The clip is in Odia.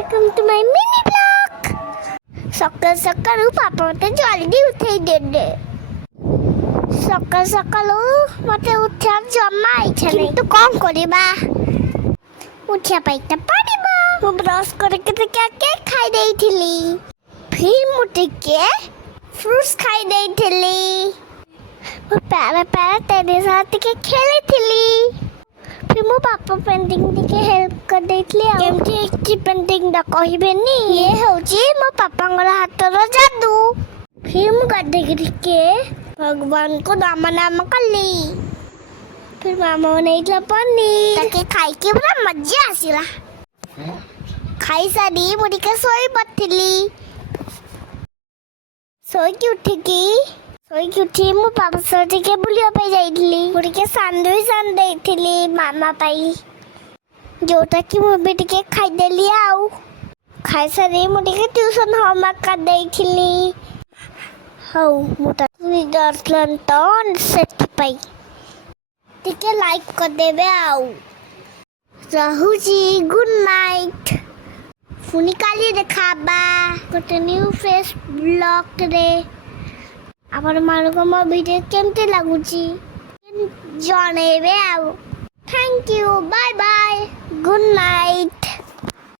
welcome to my mini vlog. সকাল সকাল পাপা মতে জলদি উঠেই দেবে। সকাল সকাল মতে উঠে আর জমা ইচ্ছা নেই, কিন্তু কম করিবা উঠিয়া পাইতে পারিব। ମୁଁ ବ୍ରସ୍ କରିକି ଟିକେ କେକ୍ ଖାଇ ଦେଇଥିଲି, ଫିର୍ ମୁଁ ଟିକେ ଫ୍ରୁଟ୍ସ ଖାଇ ଦେଇଥିଲି, ମୁଁ ପ୍ୟାରେ ତେରି ସହ ଟିକେ ଖେଳିଥିଲି, ଫିର୍ ମୁଁ ପାପା ପେଣ୍ଟିଂ ଟିକେ ହେଲ୍ପ କରିଦେଇଥିଲି। ଆଉ କେମିତି ହେଇଛି ପେଣ୍ଟିଂଟା କହିବେନି, ଇଏ ହେଉଛି ମୋ ପାପାଙ୍କର ହାତର ଯାଦୁ। ଫିର୍ ମୁଁ ଗାଧେଇକି ଟିକେ ଭଗବାନଙ୍କୁ ନାମ କଲି, ଫିର୍ ମାମା ବନେଇଥିଲା ପନିର, ତାକେ ଖାଇକି ପୁରା ମଜା ଆସିଲା। ଖାଇସାରି ମୁଁ ଟିକେ ଶୋଇ ପଡ଼ିଥିଲି। ଶୋଇକି ଉଠି ମୁଁ ପାପା ସହ ଟିକେ ବୁଲିବା ପାଇଁ ଯାଇଥିଲି। ମୁଁ ଟିକେ ସାଣ୍ଡୱିଚ୍ ଆଣି ଦେଇଥିଲି ମାମା ପାଇଁ, ଯୋଉଟାକି ମୁଁ ବି ଟିକେ ଖାଇଦେଲି। ଆଉ ଖାଇସାରି ମୁଁ ଟିକେ ଟ୍ୟୁସନ୍ ହୋମୱାର୍କ କରିଦେଇଥିଲି। ହଉ ମୁଁ ତାକୁ ନିଦ ଆସିଲାନି ତ, ସେଥିପାଇଁ ଟିକେ ଲାଇକ୍ କରିଦେବେ। ଆଉ ରହୁଛି, ଗୁଡ୍ ନାଇଟ୍। ପୁଣି କାଲି ଦେଖାବା ଗୋଟେ ନ୍ୟୁ ଫ୍ରେଶ୍ ବ୍ଲଗ୍ରେ। ଆପଣମାନଙ୍କୁ ମୋ ଭିଡ଼ିଓ କେମିତି ଲାଗୁଛି ଜଣେଇବେ। ଆଉ thank you, bye bye, good night.